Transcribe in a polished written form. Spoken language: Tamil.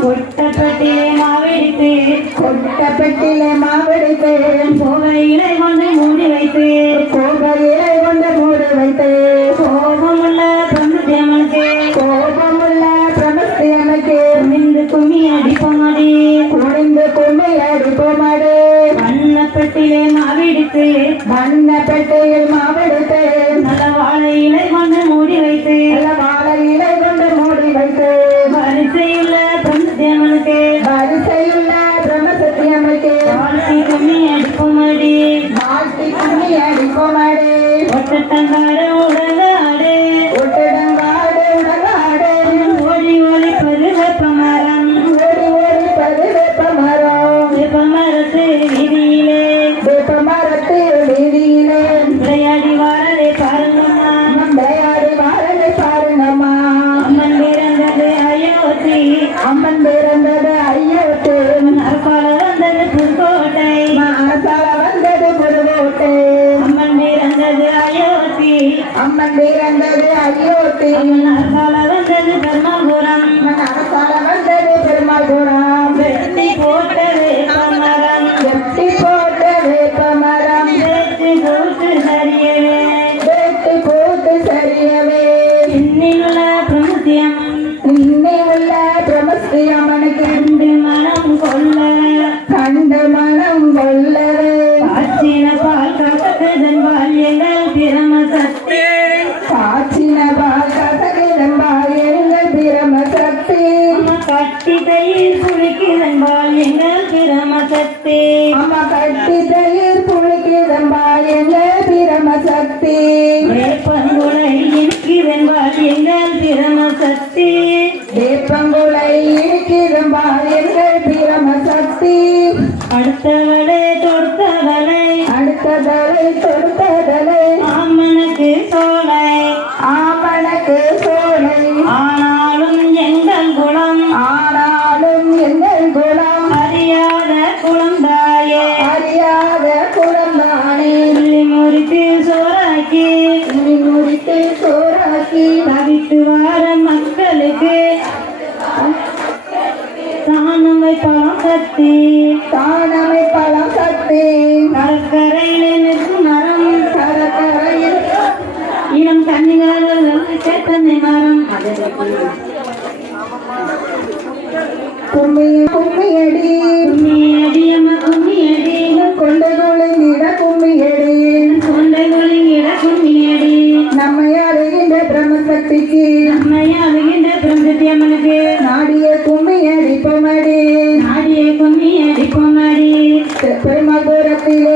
கொட்டப்பட்டிலே மாவெடுத்து கொட்டப்பட்டிலே மாவெடுத்து கோவையிலை கொண்டு மூடி வைத்து கோவையிலை கொண்டு மூடி வைத்து கோபமுள்ள பிரம்மதேவனுக்கு கோபமுள்ள பிரம்மதேவனுக்கு குனிந்து கும்மி அடிப்போமடி குனிந்து கும்மி அடிப்போமடி வண்ணப்பட்டிலே மாவெடுத்து வண்ணப்பட்டியில் மாவெடுத்து நல்ல வாழை இலை கொண்டு மூடி வைத்து நல்ல வாழை இலை கொண்டு மூடி வைத்து வரிசையுள்ள பிரம்மதேவனுக்கு வரிசையுள்ள பிரம்மசத்தியமுக்கு வாழ்த்தி கும்மி அடிப்போமடி வாழ்த்தி கும்மி அடிப்போமடி ஒட்டத்தங்காடு உடலாடு ஒட்டடங்காடு உடலாடு ஓடி ஓடி பரு வெப்பமரம் ஓடி ஓடி பது வெப்பமரம் வெப்பமரத்து வீதியிலே வெப்பமரத்து வீதியிலே விளையாடி வாழலை பாருங்கம்மா விளையாடி வாழலை பாருங்கம்மா அம்மன் பிறந்தது அயோத்தி அம்மன் பிறந்தது ஐயோத்து அரசால வந்தது புதுக்கோட்டை அரசால வந்தது புதுக்கோட்டை அம்மன் பிறந்தது அயோத்தி அம்மன் பிறந்தது ஐயோத்தி அம்மன் அரசால வந்தது பெருமாபுரம் அரசால வந்தது பெருமாள்புரம் வெட்டி போட்ட வேப்பமரம் வெட்டி போட்ட வேப்பமரம் வெட்டி போட்டு சரியவே வெட்டி போட்டு சரியவே இன்னிலுள்ள பிரமுத்தியம் இன்னே உள்ள பிரமஸ்ரீ அம்மனுக்கு கண்டு மனம் கொள்ள கண்டு மனம் கொள்ளவே காட்சின பால் கட்டதன் பால்யங்கள் பிரம சக்தி காச்சின பால் கசகிதம்பால் எங்கள் பிரம சக்தி கட்டி தயிர் குளிக்கிறன் பால்யங்கள் பிரம சக்தி அம்மா கட்டி தயிர் புளிக்கிதம்பால் எங்கள் பிரம சக்தி வேப்பங்குளை இருக்கிறன் பால்யங்கள் பிரம சக்தி வேப்பங்குளை இருக்கிறம்பால் எங்கள் பிரம சக்தி அடுத்தவளை தொடுத்தவளை அடுத்ததலை தொடுத்ததலை ஆமனுக்கு சோலை ஆமணக்கு சோலை ஆனாலும் எங்கள் குலம் ஆனாலும் எங்கள் குலம் அறியாத குழந்தாயே அறியாத குலம்தானே சொல்லி முறித்து சோறாக்கி முடித்து சோறாக்கி தவித்து வார மக்களுக்கு தானம் வைப்பழம் கத்தி தானமை பழம் சக்தி கடற்கரையிலே நிற்கும் மரம் கடற்கரையில் இளம் கன்னிகாரர்கள் சேத்தனை மரம் கும்மி கும்மியடி கும்மியடியம்மா கும்மியடி கொண்டு குளிங்கிட கும்மியடி கொண்டை கொள்ளிட கும்மியடி நம்மை அறிகின்ற பிரம்மசக்திக்கு நம்மை அழுகின்ற பிரம்மத்தியம்மனுக்கு நாடிய கும்மியடி பொமடி நாடிய கும்மியடி பொம்மடி பெருமாபுரத்திலே